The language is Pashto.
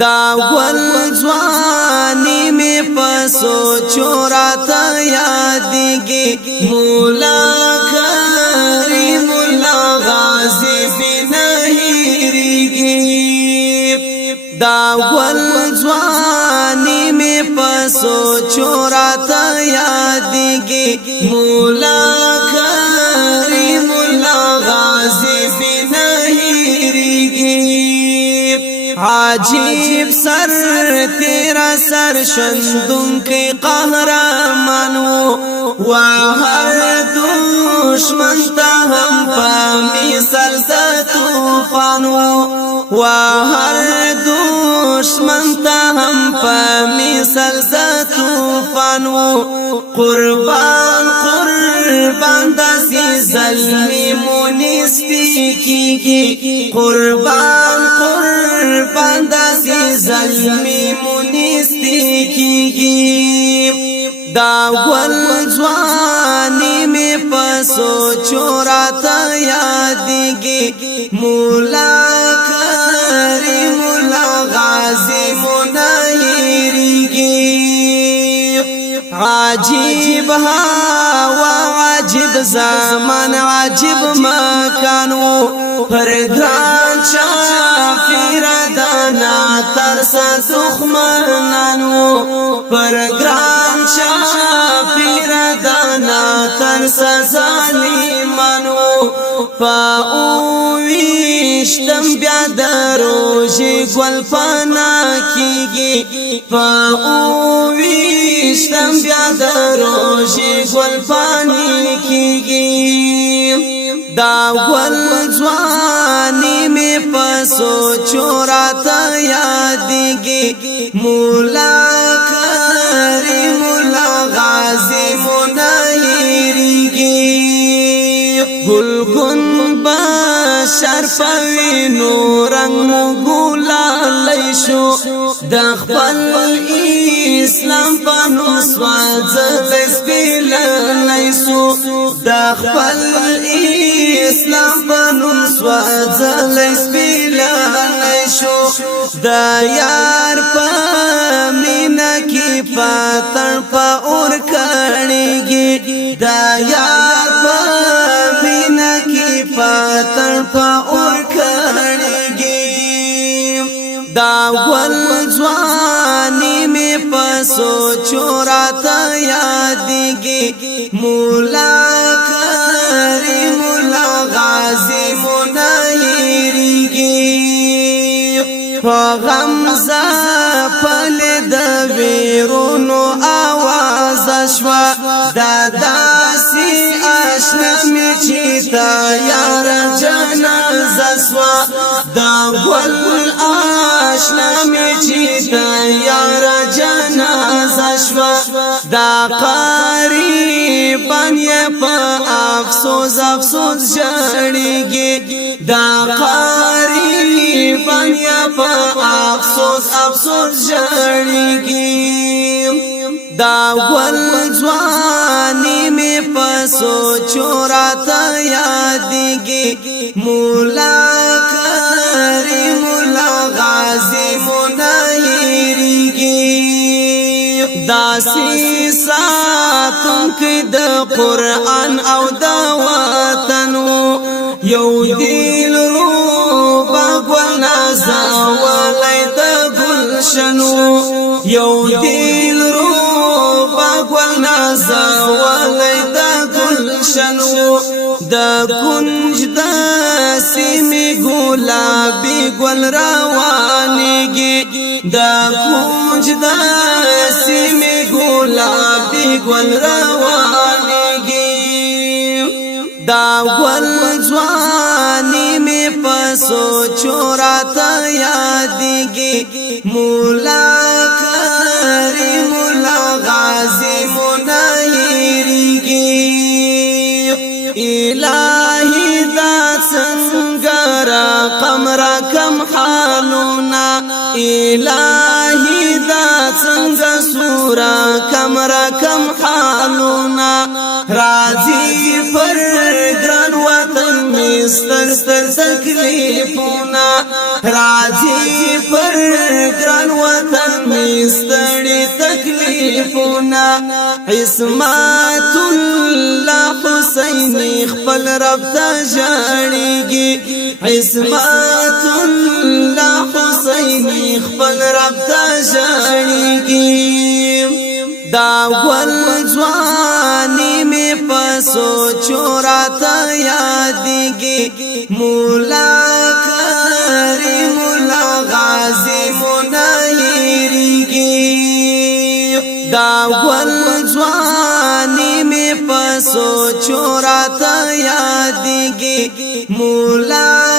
دا گل زوانی میں پسو چوراتا یادیگی مولا کریم اللہ غازی بن ہیریگی دا گل زوانی میں پسو چوراتا یادیگی مولا کریم اللہ غازی بن ہیریگی عجیب سر تیرا سر شندن کے قہرمانو وہر دشمن تا ہم پامی سلسا طوفانو وہر دشمن تا ہم پامی سلسا طوفانو قربان قربان دسی ظلمی مونستی کی قربان قربان دسی ظلمی مونستی کی دا گل زوانی میں پسو چوراتا یادیگی مولا کریم اللہ غازی منہیریگی عجیب ہوا عجیب زمان عجیب مکانو پرگران شافیر دانا ترسا دخمنانو پرگران شافیر دانا ترسا ظالمانو فاویشتم بیاد روشی گل پانا کیگی فاویشتم بیاد روشی گل پانی کیگی دا گل زوانی میں پسو چوراتا یادیگی مولا کریم اللہ غازی منہیریگی گلگن بشر پوینو رنگ مگولا لیشو دخبل اسلام پانو سوازل اسپیل لیسو دخبل اسلام پانو سوازل اسپیل لیشو دا یار پا مینا کی پاتر پا اور کڑیگی دا یار پا مینا کی پاتر پا اور کڑیگی دا گل زوانی میں پسو چوراتا یادیگی مولا کریم اللہ غازی منہیریگی غمزہ پل دویرونو آواز شوا داداسی آشنا میں چیتا یار جنازہ سوا دا گل آشنا میں چیتا یار جنازہ شوا دا قریبان یہ پا افسوس افسوس جڑیگی دا قریبان یہ پا افسوس افسوس جڑیگی دا گل زوانی میں پسو چوراتا یادیگی مولا کریم اللہ غازی منہیریگی داسی ساتن کی دا قرآن او دا وطنو یو دیل رو باگوال نازا والی دا گلشنو یو دیل رو باگوال نازا والی دا گلشنو دا کنج دا سیمی گلابی گل روانیگی دا کنج دا سیمی گلابی گل روانیگی دا گل زوانی میں پسو چوراتا یادیگی مولا کریم اللہ غازی منہیریگی الہی دا سنگر قمر کم حالونا الہی دا سنگ سورا کمر کم حالونا راضی پر گران وطن میں ستر تکلیفونا راضی پر ګران وطن مستړي تکلیفونه عصمت الله حسینی خپل رب ته ژړیږي عصمت الله حسینی خپل رب ته ژړیږي دا ګل ځواني می پسو چوراته یادېږي مولا کریم الله غازی منایریږي دا ګل ځواني می پسو چوراته یادېږي مولا